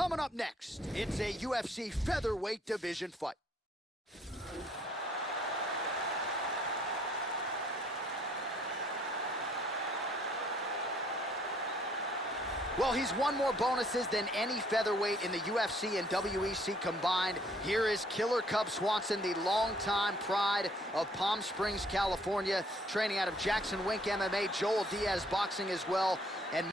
Coming up next, it's a UFC featherweight division fight. Well, he's won more bonuses than any featherweight in the UFC and WEC combined. Here is Killer Cub Swanson, the longtime pride of Palm Springs, California, training out of Jackson Wink MMA, Joel Diaz Boxing as well. And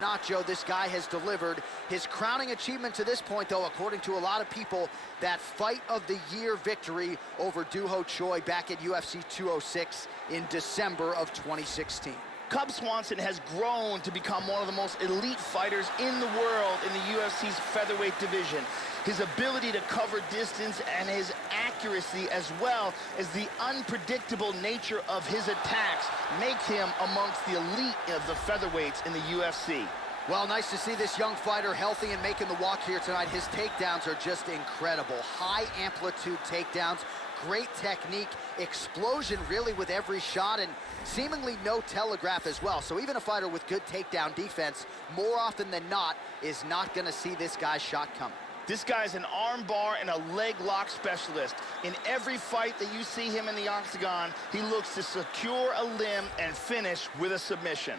Nacho, this guy has delivered. His crowning achievement to this point, though, according to a lot of people, that fight of the year victory over Doo-Ho Choi back at UFC 206 in December of 2016. Cub Swanson has grown to become one of the most elite fighters in the world in the UFC's featherweight division. His ability to cover distance and his accuracy, as well as the unpredictable nature of his attacks, make him amongst the elite of the featherweights in the UFC. Well, nice to see this young fighter healthy and making the walk here tonight. His takedowns are just incredible. High amplitude takedowns, great technique, explosion really with every shot, and seemingly no telegraph as well. So even a fighter with good takedown defense, more often than not, is not going to see this guy's shot coming. This guy's an arm bar and a leg lock specialist. In every fight that you see him in the octagon, he looks to secure a limb and finish with a submission.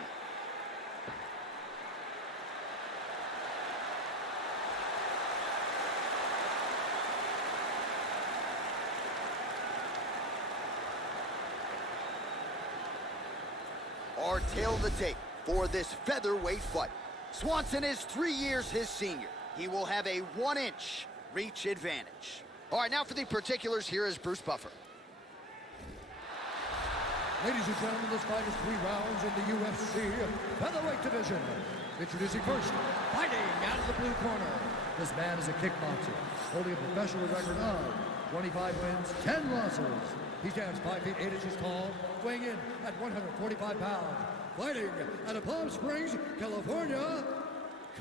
Our tale of the tape for this featherweight fight. Swanson is 3 years his senior. He will have a 1-inch reach advantage. All right, now for the particulars, here is Bruce Buffer. Ladies and gentlemen, this fight is 3 rounds in the UFC featherweight division. Introducing first, fighting out of the blue corner. This man is a kickboxer, holding a professional record of 25 wins, 10 losses. He stands 5 feet 8 inches tall, weighing in at 145 pounds. Fighting out of Palm Springs, California,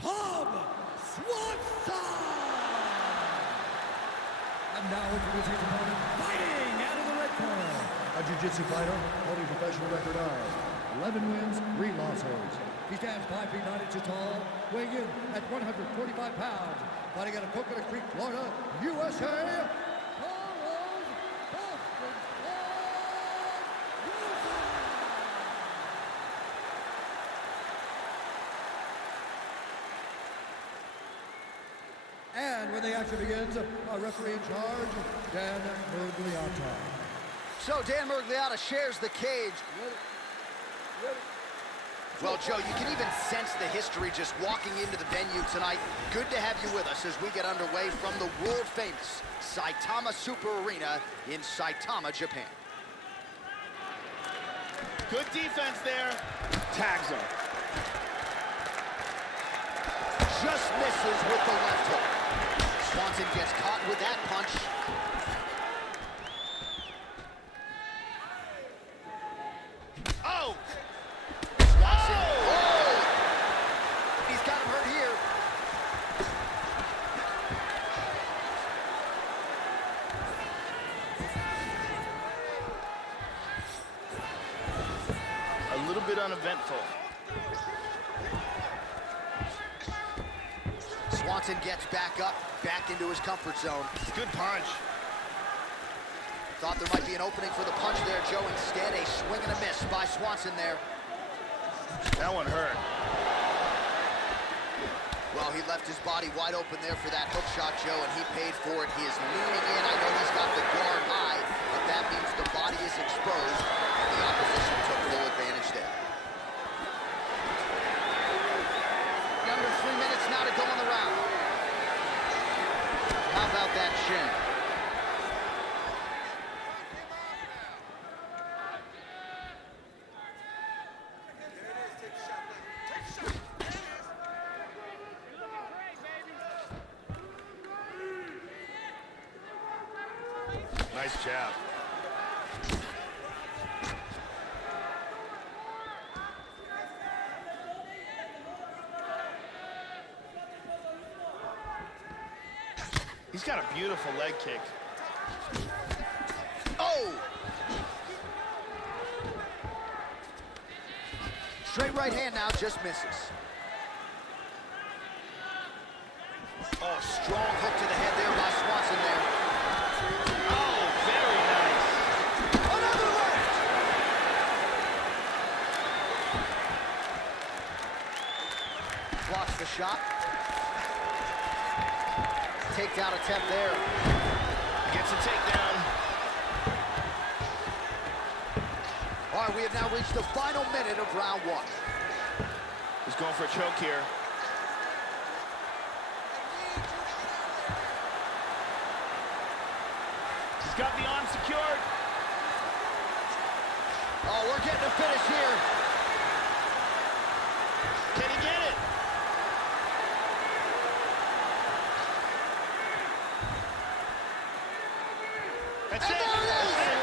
Cub Swanson! And now introducing his opponent, fighting out of the red corner. A jiu-jitsu fighter, holding a professional record of 11 wins, 3 losses. He stands 5 feet 9 inches tall, weighing in at 145 pounds. Fighting out of Coconut Creek, Florida, USA. And when the action begins, our referee in charge, Dan Murgliata. So Dan Murgliata shares the cage. Well, Joe, you can even sense the history just walking into the venue tonight. Good to have you with us as we get underway from the world-famous Saitama Super Arena in Saitama, Japan. Good defense there. Tags him. Just misses with the left hook. Swanson gets caught with that punch. Oh! Swanson. Oh! He's got him hurt here. A little bit uneventful. Swanson gets back up, back into his comfort zone. Good punch. Thought there might be an opening for the punch there, Joe. Instead, a swing and a miss by Swanson there. That one hurt. Well, he left his body wide open there for that hook shot, Joe, and he paid for it. He is leaning in. I know he's got the guard high, but that means the body is exposed, and the opposition took full advantage there. Under 3 minutes now to go in the round. How about that shin? Nice jab. He's got a beautiful leg kick. Oh! Straight right hand now, just misses. takedown attempt there. Gets a takedown. All right, we have now reached the final minute of round one. He's going for a choke here. He's got the arm secured. Oh, we're getting a finish here. Can he get it? That's And it. there it is. That's it.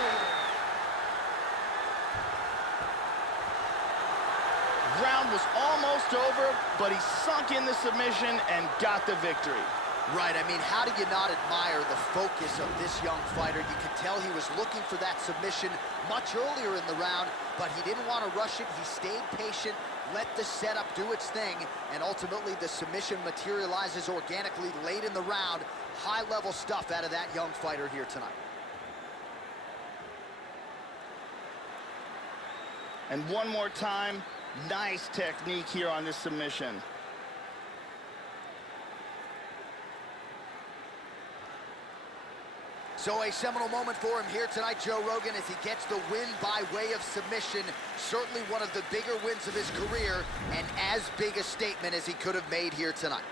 Round was almost over, but he sunk in the submission and got the victory. Right, I mean, how do you not admire the focus of this young fighter? You could tell he was looking for that submission much earlier in the round, but he didn't want to rush it. He stayed patient, let the setup do its thing, and ultimately the submission materializes organically late in the round. High-level stuff out of that young fighter here tonight. And one more time, nice technique here on this submission. So a seminal moment for him here tonight, Joe Rogan, as he gets the win by way of submission. Certainly one of the bigger wins of his career, and as big a statement as he could have made here tonight.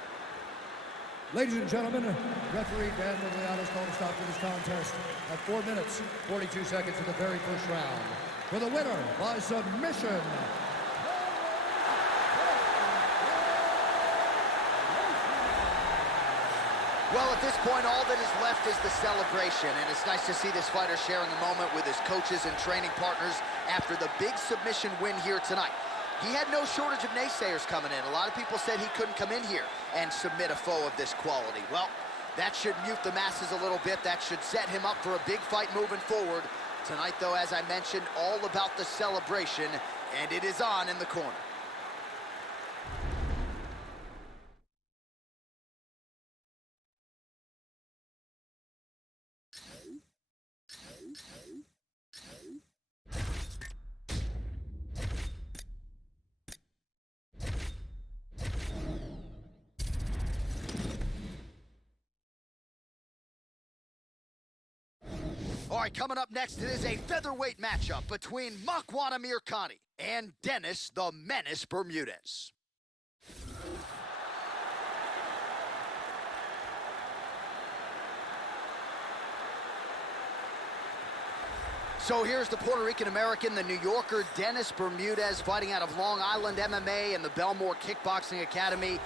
Ladies and gentlemen, referee Dan Liliana's called a stop to this contest at 4 minutes, 42 seconds of the very first round. For the winner by submission, Well, at this point, all that is left is the celebration, and it's nice to see this fighter sharing a moment with his coaches and training partners after the big submission win here tonight. He had no shortage of naysayers coming in. A lot of people said he couldn't come in here and submit a foe of this quality. Well, that should mute the masses a little bit. That should set him up for a big fight moving forward. Tonight, though, as I mentioned, all about the celebration, and it is on in the corner. All right, coming up next, it is a featherweight matchup between Makwan Amirkhani and Dennis the Menace Bermudez. So here's the Puerto Rican-American, the New Yorker, Dennis Bermudez, fighting out of Long Island MMA and the Belmore Kickboxing Academy.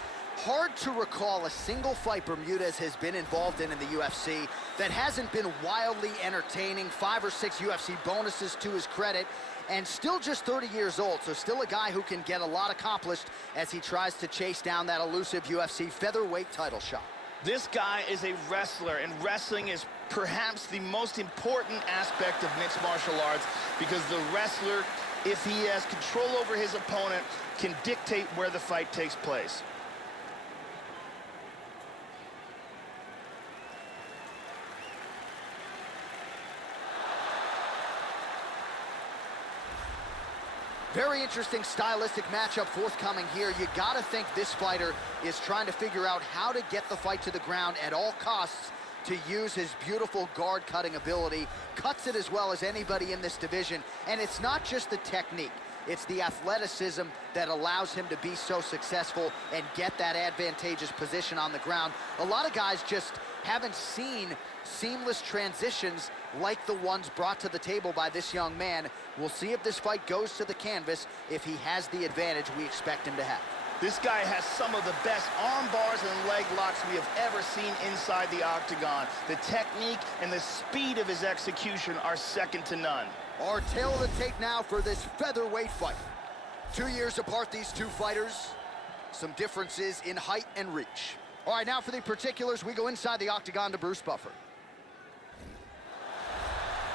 Hard to recall a single fight Bermudez has been involved in the UFC that hasn't been wildly entertaining. 5 or 6 UFC bonuses to his credit, and still just 30 years old, so still a guy who can get a lot accomplished as he tries to chase down that elusive UFC featherweight title shot. This guy is a wrestler, and wrestling is perhaps the most important aspect of mixed martial arts, because the wrestler, if he has control over his opponent, can dictate where the fight takes place. Very interesting stylistic matchup forthcoming here. You gotta think this fighter is trying to figure out how to get the fight to the ground at all costs to use his beautiful guard-cutting ability. Cuts it as well as anybody in this division. And it's not just the technique. It's the athleticism that allows him to be so successful and get that advantageous position on the ground. A lot of guys just haven't seen seamless transitions like the ones brought to the table by this young man. We'll see if this fight goes to the canvas, if he has the advantage we expect him to have. This guy has some of the best arm bars and leg locks we have ever seen inside the octagon. The technique and the speed of his execution are second to none. Our tale of the tape now for this featherweight fight. 2 years apart, these two fighters. Some differences in height and reach. All right, now for the particulars, we go inside the octagon to Bruce Buffer.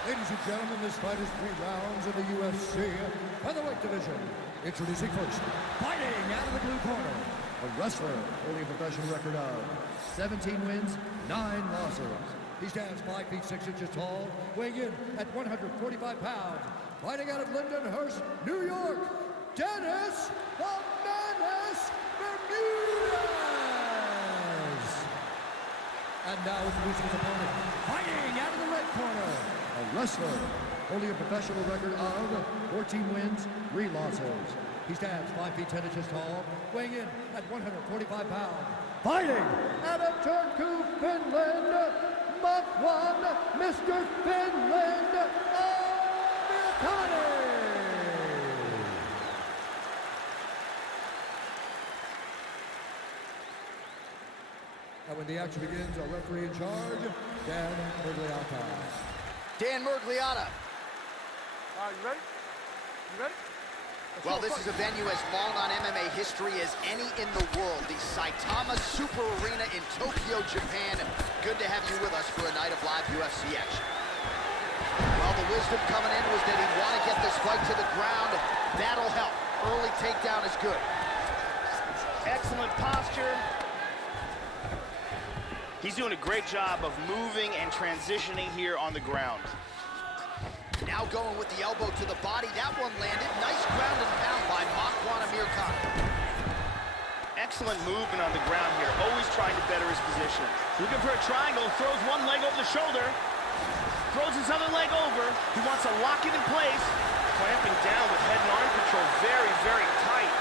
ladies and gentlemen, this fight is 3 rounds in the UFC featherweight division. Introducing first, fighting out of the blue corner, a wrestler holding a professional record of 17 wins, 9 losses. He stands 5 feet 6 inches tall, weighing in at 145 pounds. Fighting out of Lindenhurst, New York, Dennis the Menace Bermudez. And now introducing his opponent, fighting out of the red corner, a wrestler holding a professional record of 14 wins, 3 losses. He stands 5 feet 10 inches tall, weighing in at 145 pounds. Fighting out of Turku, Finland, Mach 1, Mr. Finland, Americani! And when the action begins, our referee in charge, Dan Mergliata. Dan Mergliata. You ready? You ready? Well, this is a venue as long on MMA history as any in the world, the Saitama Super Arena in Tokyo, Japan. Good to have you with us for a night of live UFC action. Well, the wisdom coming in was that he'd want to get this fight to the ground. That'll help. Early takedown is good. Excellent posture. He's doing a great job of moving and transitioning here on the ground. Now going with the elbow to the body. That one landed. Nice ground and pound by Mach 1 Americani. Excellent movement on the ground here, always trying to better his position. Looking for a triangle, throws one leg over the shoulder, throws his other leg over. He wants to lock it in place. Clamping down with head and arm control very, very tight.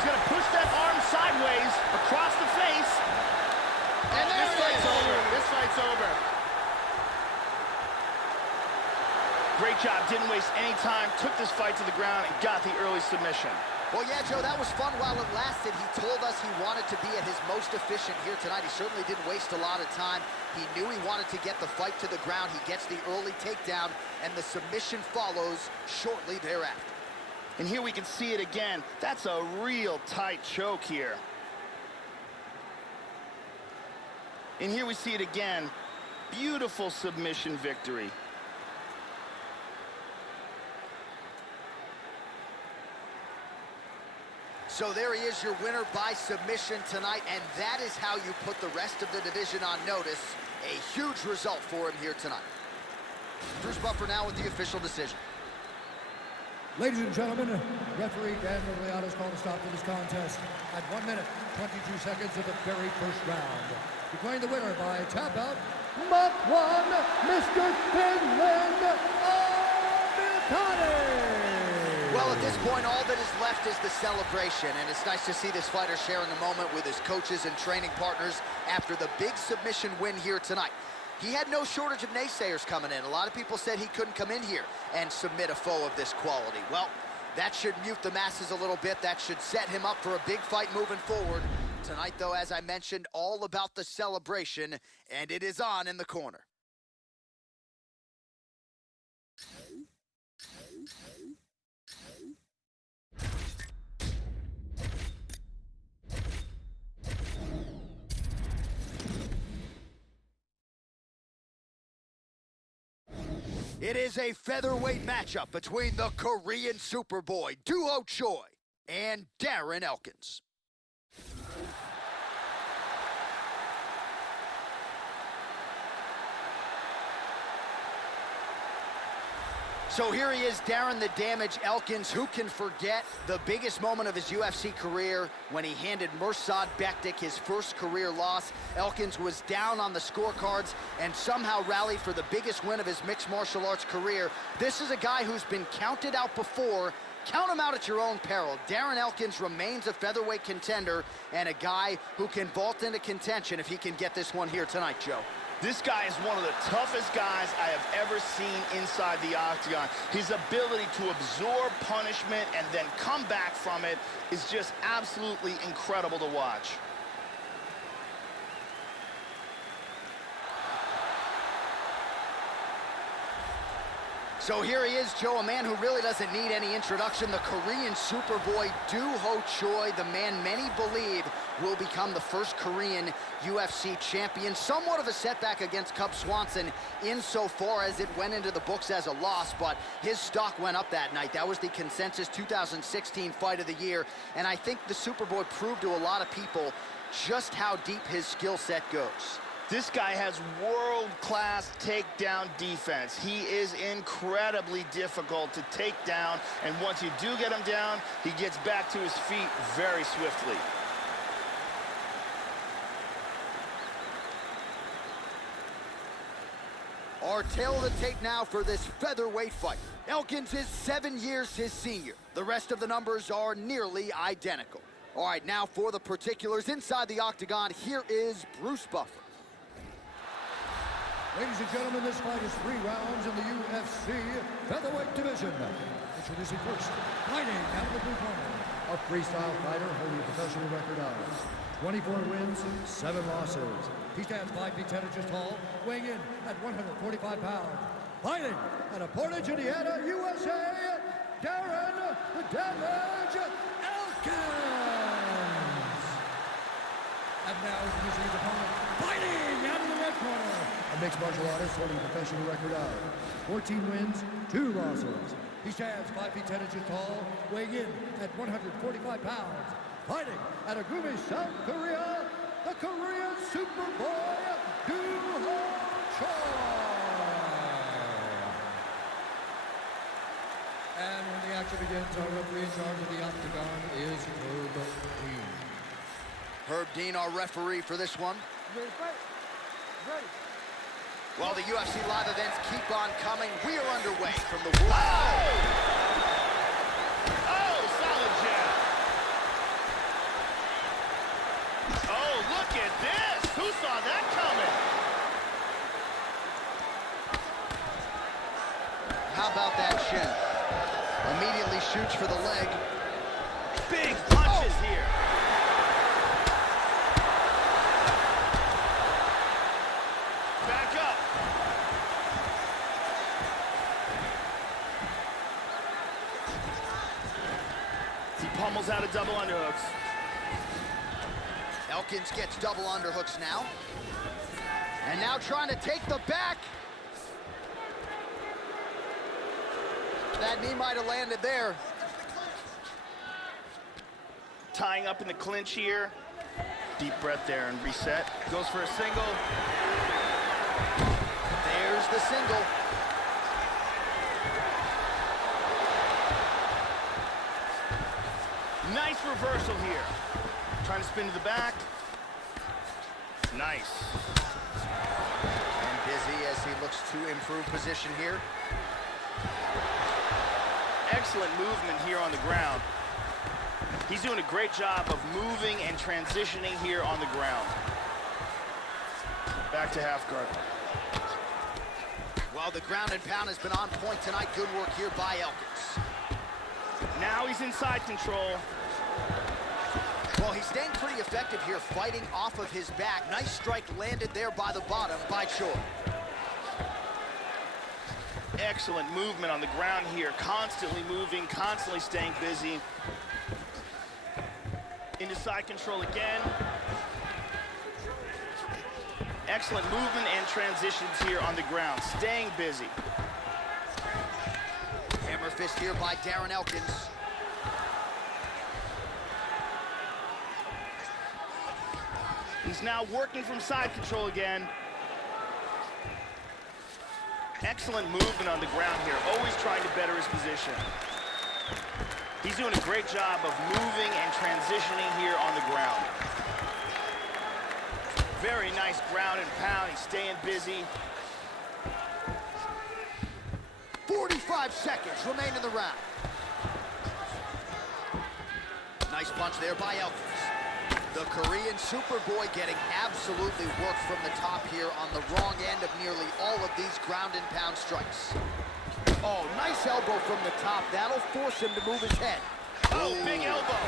He's going to push that arm sideways across the face. And this fight's over. This fight's over. Great job. Didn't waste any time. Took this fight to the ground and got the early submission. Well, yeah, Joe, that was fun while it lasted. He told us he wanted to be at his most efficient here tonight. He certainly didn't waste a lot of time. He knew he wanted to get the fight to the ground. He gets the early takedown, and the submission follows shortly thereafter. And here we can see it again. That's a real tight choke here. And here we see it again. Beautiful submission victory. So there he is, your winner by submission tonight, and that is how you put the rest of the division on notice. A huge result for him here tonight. Bruce Buffer now with the official decision. Ladies and gentlemen, referee Dan Mergliata has called a stop to this contest at 1 minute, 22 seconds of the very first round. Declaring the winner by tap out, Mach 1, Mr. Finland, Americani! Well, at this point, all that is left is the celebration, and it's nice to see this fighter sharing a moment with his coaches and training partners after the big submission win here tonight. He had no shortage of naysayers coming in. A lot of people said he couldn't come in here and submit a foe of this quality. Well, that should mute the masses a little bit. That should set him up for a big fight moving forward. Tonight, though, as I mentioned, all about the celebration, and it is on in the corner. It is a featherweight matchup between the Korean Superboy, Doo-Ho Choi, and Darren Elkins. So here he is, Darren the Damage Elkins. Who can forget the biggest moment of his UFC career when he handed Mirsad Bektic his first career loss? Elkins was down on the scorecards and somehow rallied for the biggest win of his mixed martial arts career. This is a guy who's been counted out before. Count him out at your own peril. Darren Elkins remains a featherweight contender and a guy who can vault into contention if he can get this one here tonight, Joe. This guy is one of the toughest guys I have ever seen inside the octagon. His ability to absorb punishment and then come back from it is just absolutely incredible to watch. So here he is, Joe, a man who really doesn't need any introduction, the Korean Superboy, Doo-Ho Choi, the man many believe will become the first Korean UFC champion. Somewhat of a setback against Cub Swanson insofar as it went into the books as a loss, but his stock went up that night. That was the consensus 2016 fight of the year, and I think the Superboy proved to a lot of people just how deep his skill set goes. This guy has world-class takedown defense. He is incredibly difficult to take down, and once you do get him down, he gets back to his feet very swiftly. tail of the tape now for this featherweight fight. Elkins is 7 years his senior. The rest of the numbers are nearly identical. All right, now for the particulars inside the octagon, here is Bruce Buffer. Ladies and gentlemen, this fight is 3 rounds in the UFC featherweight division. Introducing first, fighting out of the blue corner, a freestyle fighter holding a professional record of 24 wins, 7 losses. He stands 5 feet 10 inches tall, weighing in at 145 pounds. Fighting out of Portage, Indiana, USA, Darren the Damage Elkins. And now introducing his opponent, fighting out of the red corner, a mixed martial artist holding a professional record of 14 wins, 2 losses. He stands 5 feet 10 inches tall, weighing in at 145 pounds. Fighting out of Gumi, South Korea, the Korean Superboy, And when the action begins, our referee in charge of the octagon is Herb Dean. Herb Dean, our referee for this one. Ready to fight? Ready. Well, the UFC live events keep on coming. We are underway from the world. Oh, solid jab. Oh, look at this. Who saw that coming? How about that shin? Immediately shoots for the leg. Big punches here. Back up. He pummels out of double underhooks. Elkins gets double underhooks now. And now trying to take the back. That knee might have landed there. Tying up in the clinch here. Deep breath there and reset. Goes for a single. There's the single. Nice reversal here. Trying to spin to the back. Nice. And busy as he looks to improve position here. Excellent movement here on the ground. He's doing a great job of moving and transitioning here on the ground. Back to half guard. Well, the ground and pound has been on point tonight. Good work here by Elkins. Now he's in side control. Well, he's staying pretty effective here, fighting off of his back. Nice strike landed there by the bottom by Choi. Excellent movement on the ground here. Constantly moving, constantly staying busy. Into side control again. Excellent movement and transitions here on the ground. Staying busy. Hammer fist here by Darren Elkins. He's now working from side control again. Excellent movement on the ground here, always trying to better his position. He's doing a great job of moving and transitioning here on the ground. Very nice ground and pound, he's staying busy. 45 seconds remain in the round. Nice punch there by Elkins. The Korean Superboy getting absolutely worked from the top here on the wrong end of nearly all of these ground and pound strikes. Oh, nice elbow from the top. That'll force him to move his head. Oh, big elbow.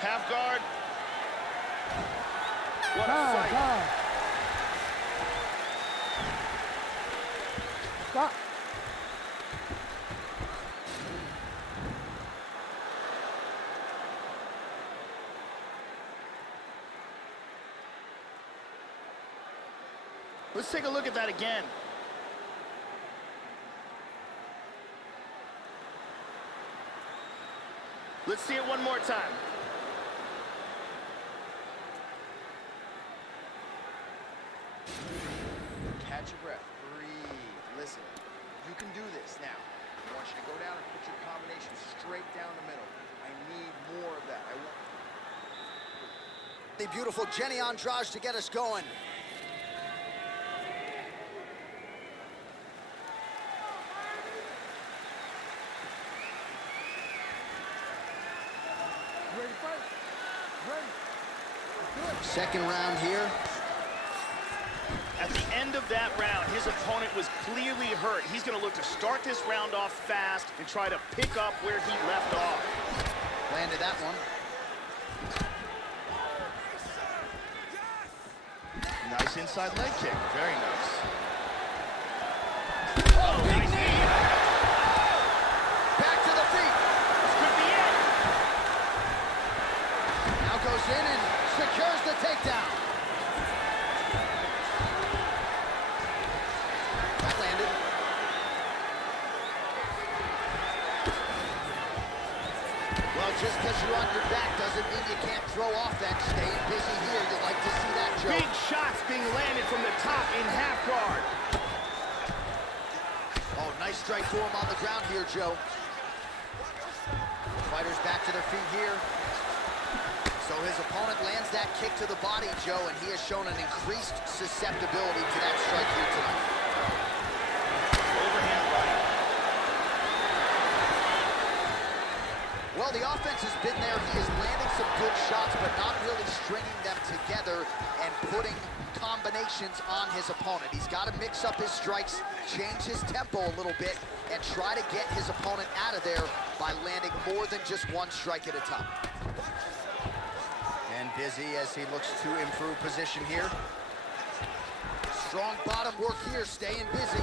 Half guard. What a fight. Stop. Let's take a look at that again. Let's see it one more time. Catch your breath. Breathe. Listen. You can do this now. I want you to go down and put your combination straight down the middle. I need more of that. I want the beautiful Jenny Andrade to get us going. Second round here. At the end of that round, his opponent was clearly hurt. He's going to look to start this round off fast and try to pick up where he left off. Landed that one. Nice inside leg kick. Very nice. Oh, big knee! Back to the feet. This could be it. Now goes in and secures the takedown. That landed. Well, just because you're on your back doesn't mean you can't throw offense. Staying busy here, you like to see that, Joe. Big shots being landed from the top in half guard. Oh, nice strike for him on the ground here, Joe. Fighters back to their feet here. So his opponent lands that kick to the body, Joe, and he has shown an increased susceptibility to that strike here tonight. Overhand right. Well, the offense has been there. He is landing some good shots, but not really stringing them together and putting combinations on his opponent. He's got to mix up his strikes, change his tempo a little bit, and try to get his opponent out of there by landing more than just one strike at a time. And busy as he looks to improve position here. Strong bottom work here, staying busy.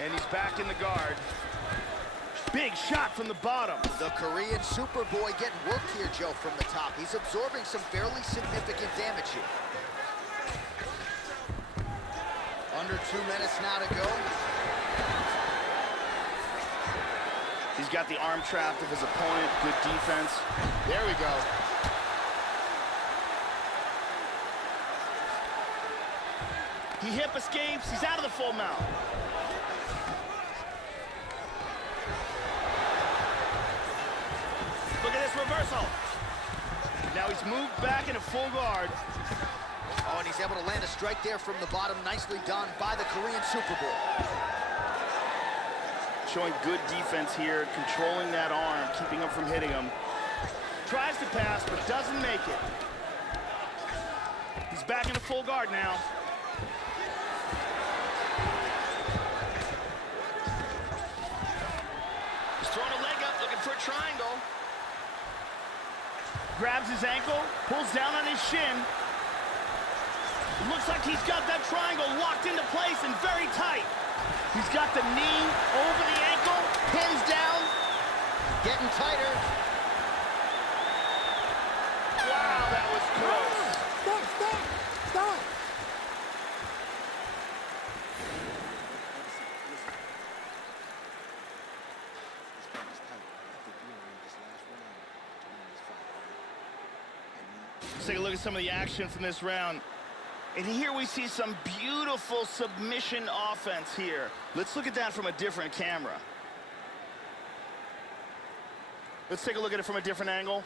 And he's back in the guard. Big shot from the bottom. The Korean Superboy getting worked here, Joe, from the top. He's absorbing some fairly significant damage here. Under 2 minutes now to go. He's got the arm trapped of his opponent. Good defense. There we go. He hip escapes. He's out of the full mount. Look at this reversal. Now he's moved back into full guard. Oh, and he's able to land a strike there from the bottom. Nicely done by the Korean Superboy. Showing good defense here, controlling that arm, keeping him from hitting him. Tries to pass, but doesn't make it. He's back into full guard now. He's throwing a leg up, looking for a triangle. Grabs his ankle, pulls down on his shin. Looks like he's got that triangle locked into place and very tight. He's got the knee over the ankle, pins down. Getting tighter. Wow, that was close. Stop! Let's take a look at some of the action from this round. And here we see some beautiful submission offense here. Let's look at that from a different camera. Let's take a look at it from a different angle.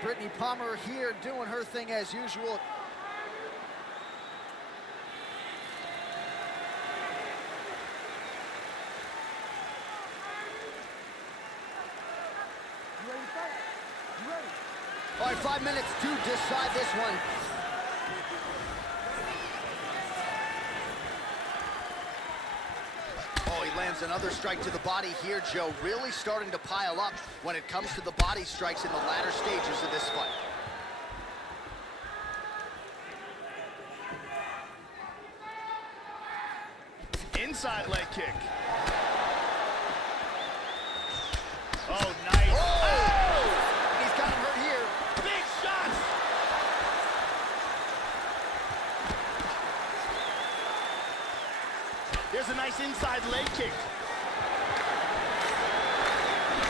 Brittany Palmer here doing her thing as usual. You ready to fight? You ready? All right, 5 minutes to decide this one. Oh, he lands another strike to the body here, Joe. Really starting to pile up when it comes to the body strikes in the latter stages of this fight. Inside leg kick. Oh, nice. Oh! He's got him hurt here. Big shots. There's a nice inside leg kick.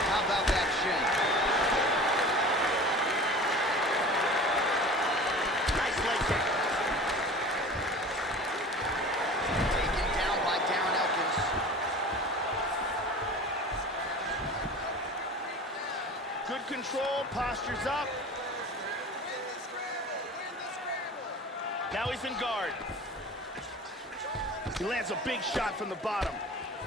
How about that shin? Nice leg kick. Taken down by Darren Elkins. Good control, postures up. Now he's in guard. He lands a big shot from the bottom.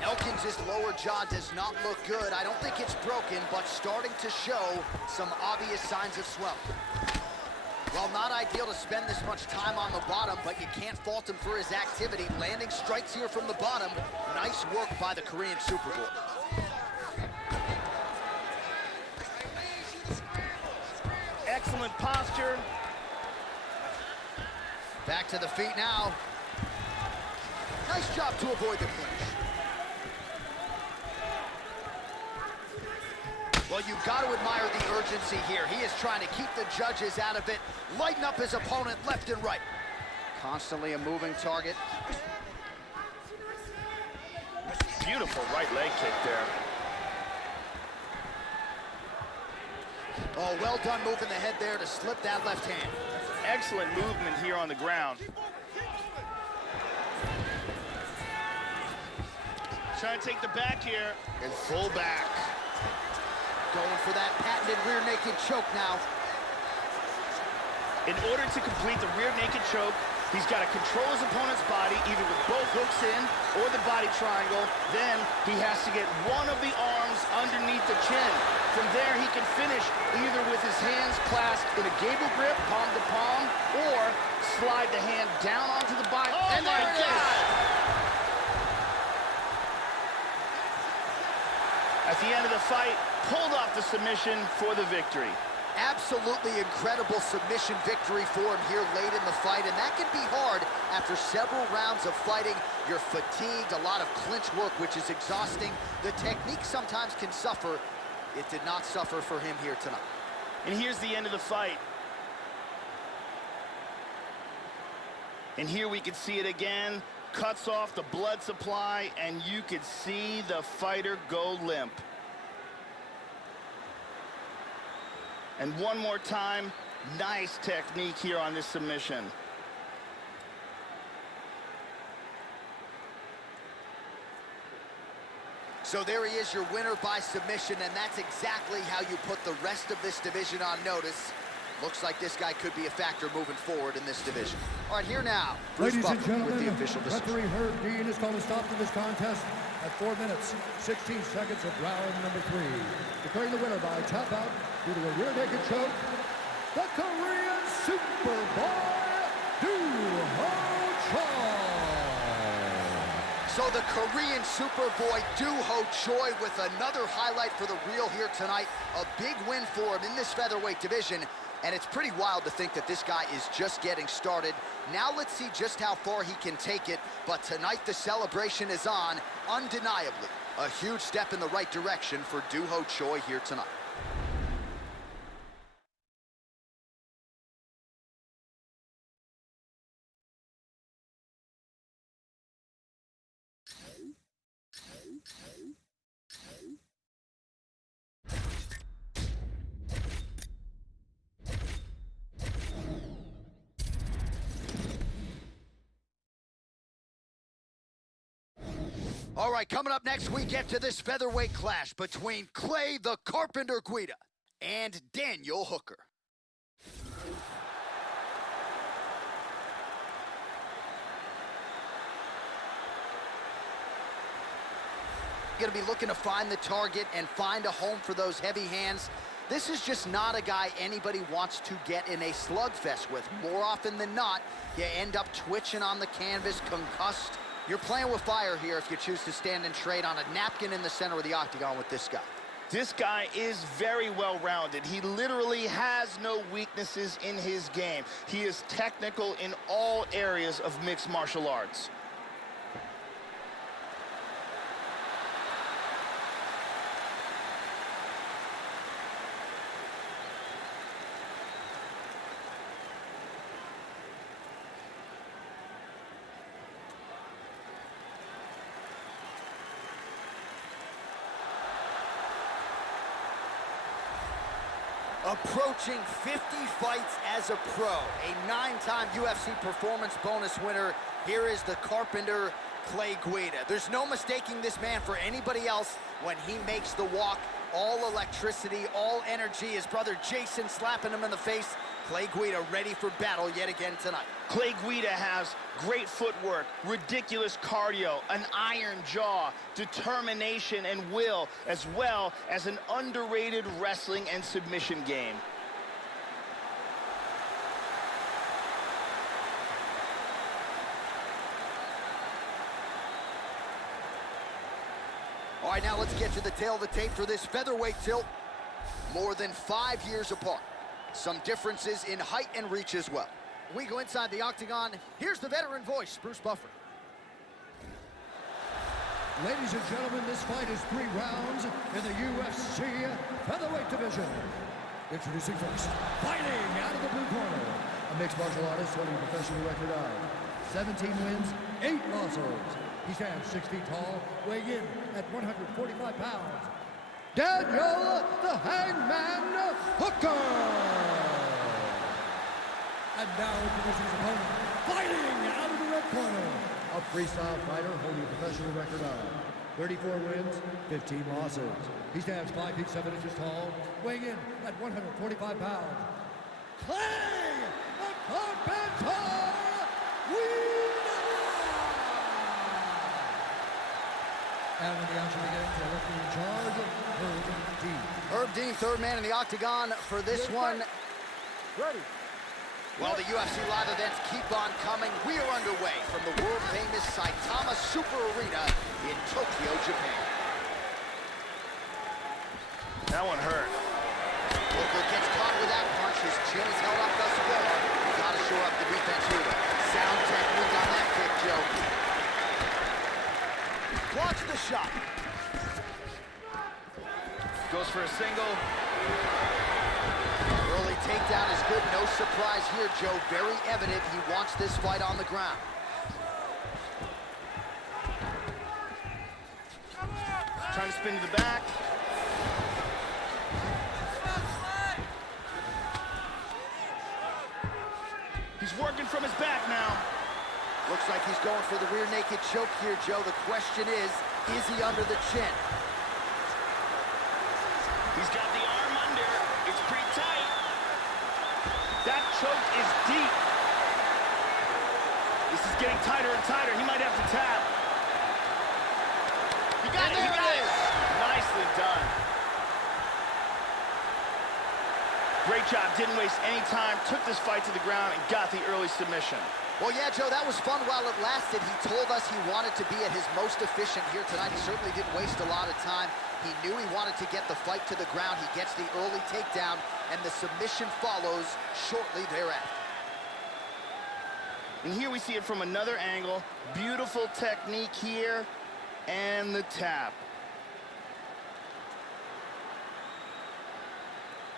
Elkins' lower jaw does not look good. I don't think it's broken, but starting to show some obvious signs of swelling. Well, not ideal to spend this much time on the bottom, but you can't fault him for his activity. Landing strikes here from the bottom. Nice work by the Korean Superboy. Excellent posture. Back to the feet now. Nice job to avoid the clinch. Well, you've got to admire the urgency here. He is trying to keep the judges out of it, lighten up his opponent left and right. Constantly a moving target. Beautiful right leg kick there. Oh, well done moving the head there to slip that left hand. Excellent movement here on the ground. Trying to take the back here. And full back. Going for that patented rear naked choke now. In order to complete the rear naked choke, he's got to control his opponent's body, either with both hooks in or the body triangle. Then he has to get one of the arms underneath the chin. From there, he can finish either with his hands clasped in a gable grip, palm to palm, or slide the hand down onto the body. Oh, and there it is! At the end of the fight, pulled off the submission for the victory. Absolutely incredible submission victory for him here late in the fight, and that can be hard after several rounds of fighting. You're fatigued, a lot of clinch work, which is exhausting. The technique sometimes can suffer. It did not suffer for him here tonight. And here's the end of the fight. And here we can see it again. Cuts off the blood supply, and you could see the fighter go limp. And one more time, nice technique here on this submission. So there he is, your winner by submission, and that's exactly how you put the rest of this division on notice. Looks like this guy could be a factor moving forward in this division. All right, here now, Bruce Ladies and Buffer gentlemen, with the official decision. referee Herb Dean has called a stop to this contest at 4 minutes, 16 seconds of round number 3. Declaring the winner by tap out due to a rear naked choke, the Korean Superboy, So the Korean Superboy Ho Choi with another highlight for the reel here tonight. A big win for him in this featherweight division. And it's pretty wild to think that this guy is just getting started. Now let's see just how far he can take it. But tonight the celebration is on, undeniably. A huge step in the right direction for Ho Choi here tonight. All right, coming up next, we get to this featherweight clash between Clay the Carpenter Guida and Daniel Hooker. Going to be looking to find the target and find a home for those heavy hands. This is just not a guy anybody wants to get in a slugfest with. More often than not, you end up twitching on the canvas, concussed. You're playing with fire here if you choose to stand and trade on a napkin in the center of the octagon with this guy. This guy is very well-rounded. He literally has no weaknesses in his game. He is technical in all areas of mixed martial arts. Approaching 50 fights as a pro, a 9-time UFC performance bonus winner. Here is the Carpenter, Clay Guida. There's no mistaking this man for anybody else when he makes the walk. all electricity, all energy. His brother Jason slapping him in the face. Clay Guida ready for battle yet again tonight. Clay Guida has great footwork, ridiculous cardio, an iron jaw, determination and will, as well as an underrated wrestling and submission game. All right, now let's get to the tail of the tape for this featherweight tilt. More than 5 years apart. Some differences in height and reach as well. We go inside the octagon. Here's the veteran voice, Bruce Buffer. Ladies and gentlemen, this fight is 3 rounds in the UFC featherweight division. Introducing first, fighting out of the blue corner, a mixed martial artist holding a professional record of 17 wins, 8 losses. He stands 6 feet tall, weighing in at 145 pounds. Daniel the Hangman Hooker! And now introducing his opponent, fighting out of the red corner, a freestyle fighter holding a professional record of 34 wins, 15 losses. He stands 5 feet 7 inches tall, weighing in at 145 pounds. Clay the Carpenter And when the action begins, the referee in charge, Herb Dean. Herb Dean, third man in the octagon for this one. Ready. Well, the UFC live events keep on coming. We are underway from the world-famous Saitama Super Arena in Tokyo, Japan. That one hurt. Booker gets caught with that punch. His chin is held up thus far. Got to shore up the defense here. Sound technique on that kick, Joe. Blocks the shot. Goes for a single. Early takedown is good. No surprise here, Joe. Very evident he wants this fight on the ground. Trying to spin to the back. He's working from his back now. Looks like he's going for the rear naked choke here, Joe. The question is he under the chin? He's got the arm under. It's pretty tight. That choke is deep. This is getting tighter and tighter. He might have to tap. He got it. He got it. Nicely done. Great job. Didn't waste any time. Took this fight to the ground and got the early submission. Well, yeah, Joe, that was fun while it lasted. He told us he wanted to be at his most efficient here tonight. He certainly didn't waste a lot of time. He knew he wanted to get the fight to the ground. He gets the early takedown, and the submission follows shortly thereafter. And here we see it from another angle. Beautiful technique here, and the tap.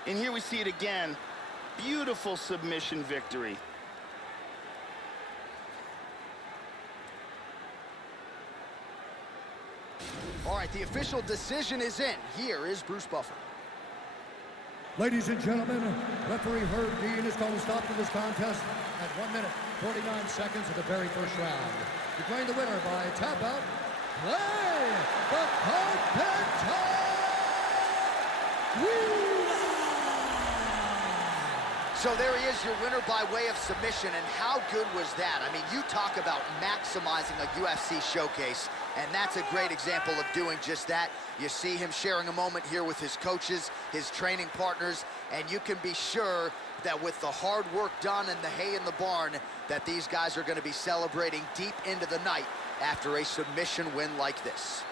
And here we see it again. Beautiful submission victory. All right, the official decision is in. Here is Bruce Buffer. Ladies and gentlemen, referee Herb Dean is going to stop to this contest at 1 minute, 49 seconds of the very first round. Declaring the winner by tap out, Clay the Carpenter Guida! So there he is, your winner by way of submission, and how good was that? I mean, you talk about maximizing a UFC showcase, and that's a great example of doing just that. You see him sharing a moment here with his coaches, his training partners, and you can be sure that with the hard work done and the hay in the barn, that these guys are going to be celebrating deep into the night after a submission win like this.